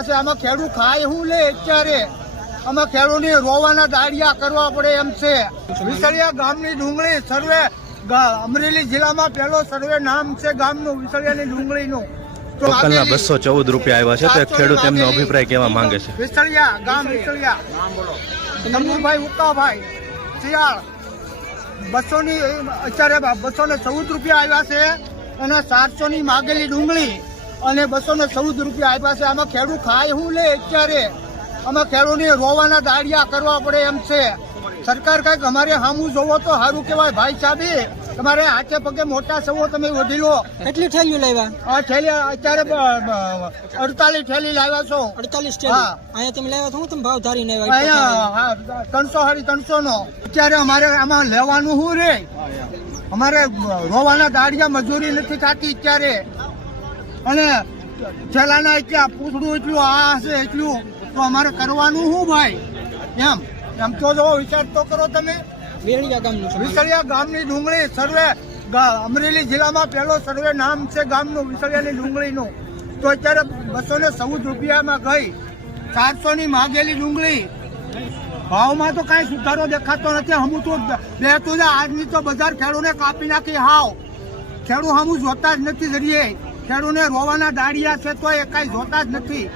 આમાં ખેડૂત ખાય શું લે અત્યારે આમાં ખેડૂતને રોવાના દાડિયા કરવા પડે એમ છે. વિસળિયા ગામની ડુંગળી સર્વે અમરેલી જિલ્લામાં પહેલો સર્વે નામ છે ગામનું વિસળિયાની ડુંગળીનું. તો લોકલના 214 રૂપિયા આવ્યા છે. તો ખેડૂત એમનો અભિપ્રાય કેવા માંગે છે. વિસળિયા ગામ વિસળિયા નમુભાઈ ઉકાભાઈ શિયાળ 200 ની અત્યારે 214 રૂપિયા આવ્યા છે અને 700 ની માગેલી ડુંગળી અને 214 રૂપિયા આપ્યા છે. આમાં ખેડૂત ખાય શું લે અત્યારે આમાં ખેડૂતને રોવાના દાડિયા કરવા પડે એમ છે. સરકાર કઈક અમારે સામું જોવો તો સારું કહેવાય. ભાઈ સાહેબ તમારે હાથે પગે મોટા સવો તમે વધી લો. કેટલી થેલીઓ લાવ્યા? આ થેલી અત્યારે 48 થેલી લાવ્યા છો. 48 થેલી અહીંયા તમે લાવ્યા તો હું તમે ભાવ ધારીને અહીંયા 300 નો. અત્યારે અમારે આમાં લેવાનું શું રે? અમારે રોવાના દાડિયા મજૂરી નથી થતી અત્યારે અને છેલ્લાના એટલા પૂછડું એટલું આ હશે એટલું તો અમારે કરવાનું શું ભાઈ? એમ તો જો વિચાર તો કરો તમે. વિસળિયા ગામની ડુંગળી સર્વે અમરેલી જિલ્લામાં પહેલો સર્વે નામ છે ગામનું વિસળિયાની ડુંગળીનું. તો અત્યારે 214 રૂપિયામાં ગઈ. 700 ની માગેલી ડુંગળી. ભાવમાં તો કાંઈ સુધારો દેખાતો નથી. હમું તો બેઠું છે આજની તો બજાર ખેડૂને કાપી નાખી હાવ. ખેડૂત હમું જોતા જ નથી જરીએ. ખેડૂને રોવાના દાડિયા છે તો એ કાંઈ જોતા જ નથી.